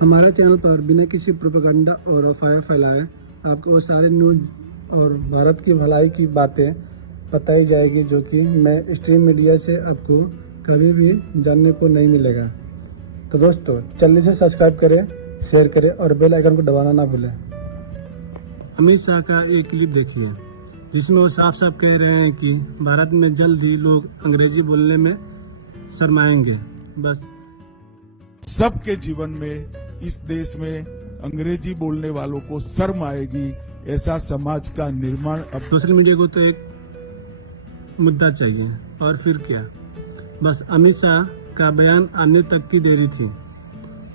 हमारे चैनल पर बिना किसी प्रोपेगेंडा और अफवाह फैलाए आपको वो सारे न्यूज़ और भारत की भलाई की बातें बताई जाएगी जो कि मैं स्ट्रीम मीडिया से आपको कभी भी जानने को नहीं मिलेगा। तो दोस्तों जल्दी से सब्सक्राइब करें, शेयर करें और बेल आइकन को दबाना ना भूलें। अमित शाह का एक क्लिप देखिए जिसमें वो साफ साफ कह रहे हैं कि भारत में जल्द ही लोग अंग्रेजी बोलने में शर्माएंगे। बस सबके जीवन में इस देश में अंग्रेजी बोलने वालों को शर्म आएगी, ऐसा समाज का निर्माण। अब सोशल मीडिया को तो एक मुद्दा चाहिए और फिर क्या, बस अमित शाह का बयान आने तक की देरी थी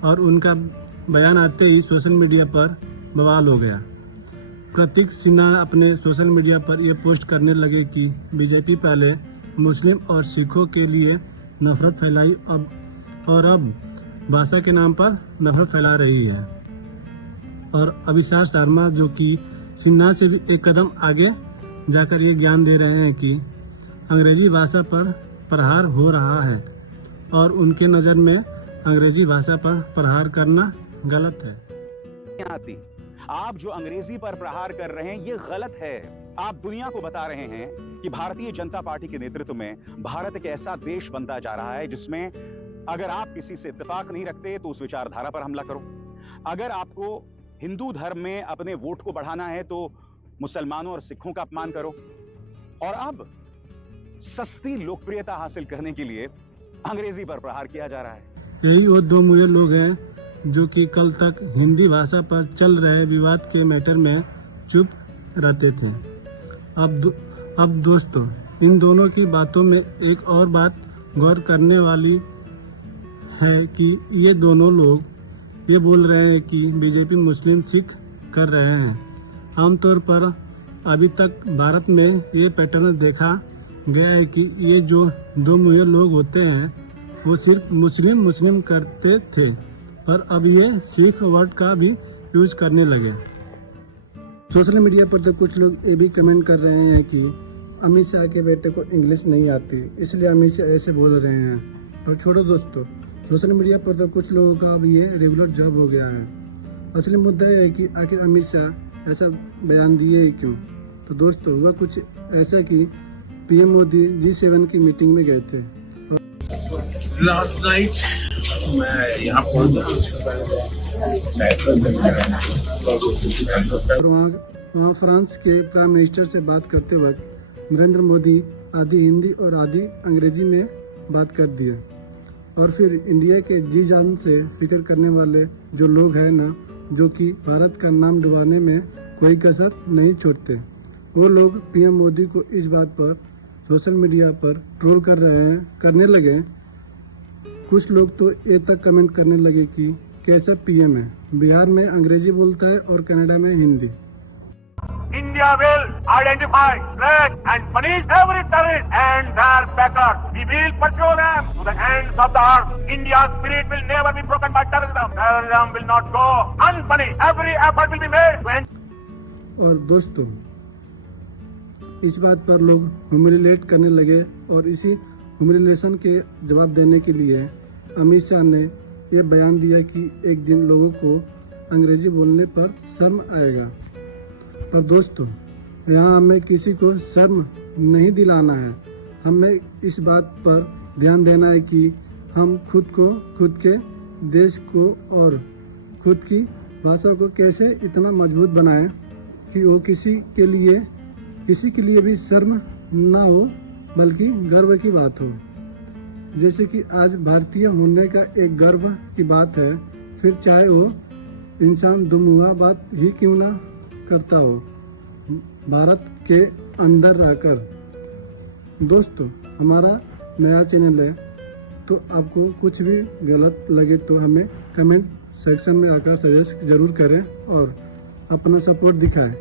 और उनका बयान आते ही सोशल मीडिया पर बवाल हो गया। प्रतीक सिन्हा अपने सोशल मीडिया पर यह पोस्ट करने लगे कि बीजेपी पहले मुस्लिम और सिखों के लिए नफरत फैलाई अब भाषा के नाम पर नफरत फैला रही है। और अभिसार शर्मा जो कि सिन्हा से भी एक कदम आगे जाकर ये ज्ञान दे रहे हैं कि अंग्रेजी भाषा पर प्रहार हो रहा है और उनके नज़र में अंग्रेजी भाषा पर प्रहार करना गलत है। आप जो अंग्रेजी पर प्रहार कर रहे हैं ये गलत है। आप दुनिया को बता रहे हैं कि भारतीय जनता पार्टी के नेतृत्व में भारत एक ऐसा देश बनता जा रहा है जिसमें अगर आप किसी से इत्तेफाक नहीं रखते तो उस विचारधारा पर हमला करो। अगर आपको हिंदू धर्म में अपने वोट को बढ़ाना है तो मुसलमानों और सिखों का अपमान करो। और अब सस्ती लोकप्रियता हासिल करने के लिए अंग्रेजी पर प्रहार किया जा रहा है। यही वो दो मुझे लोग हैं जो कि कल तक हिंदी भाषा पर चल रहे विवाद के मैटर में चुप रहते थे। अब दोस्तों इन दोनों की बातों में एक और बात गौर करने वाली है कि ये दोनों लोग ये बोल रहे हैं कि बीजेपी मुस्लिम सिख कर रहे हैं। आमतौर पर अभी तक भारत में ये पैटर्न देखा गया है कि ये जो दो मुझे लोग होते हैं वो सिर्फ मुस्लिम करते थे, पर अब ये सिख वर्ड का भी यूज करने लगे। सोशल मीडिया पर तो कुछ लोग ये भी कमेंट कर रहे हैं कि अमित शाह के बेटे को इंग्लिश नहीं आती इसलिए अमित शाह ऐसे बोल रहे हैं। पर छोड़ो दोस्तों, सोशल मीडिया पर तो कुछ लोगों का अब ये रेगुलर जॉब हो गया है। असली मुद्दा ये है कि आखिर अमित शाह ऐसा बयान दिए क्यों। तो दोस्तों हुआ कुछ ऐसा कि पीएम मोदी G7 की मीटिंग में गए थे लास्ट नाइट मैं यहाँ पर और वहाँ फ्रांस के प्राइम मिनिस्टर से बात करते वक्त नरेंद्र मोदी आधी हिंदी और आधी अंग्रेजी में बात कर दिए। और फिर इंडिया के जी जान से फिक्र करने वाले जो लोग हैं ना, जो कि भारत का नाम डुबाने में कोई कसर नहीं छोड़ते, वो लोग पीएम मोदी को इस बात पर सोशल मीडिया पर ट्रोल करने लगे। कुछ लोग तो ये तक कमेंट करने लगे कि कैसा पीएम है, बिहार में अंग्रेजी बोलता है और कनाडा में Hindi. India will identify, track and punish every terrorist and their backers. We will pursue them to the ends of the earth. India's spirit will never be broken by terrorism. Terrorism will not go unpunished. Every effort will be made to end. और दोस्तों इस बात पर लोग humiliate करने लगे और इसी ह्यूमिलेशन के जवाब देने के लिए अमित शाह ने ये बयान दिया कि एक दिन लोगों को अंग्रेजी बोलने पर शर्म आएगा। पर दोस्तों यहाँ हमें किसी को शर्म नहीं दिलाना है। हमें इस बात पर ध्यान देना है कि हम खुद को, खुद के देश को और खुद की भाषा को कैसे इतना मजबूत बनाएं कि वो किसी के लिए भी शर्म ना हो बल्कि गर्व की बात हो। जैसे कि आज भारतीय होने का एक गर्व की बात है, फिर चाहे वो इंसान दुमुहा बात ही क्यों ना करता हो भारत के अंदर रहकर। दोस्तों हमारा नया चैनल है, तो आपको कुछ भी गलत लगे तो हमें कमेंट सेक्शन में आकर सजेस्ट जरूर करें और अपना सपोर्ट दिखाएं।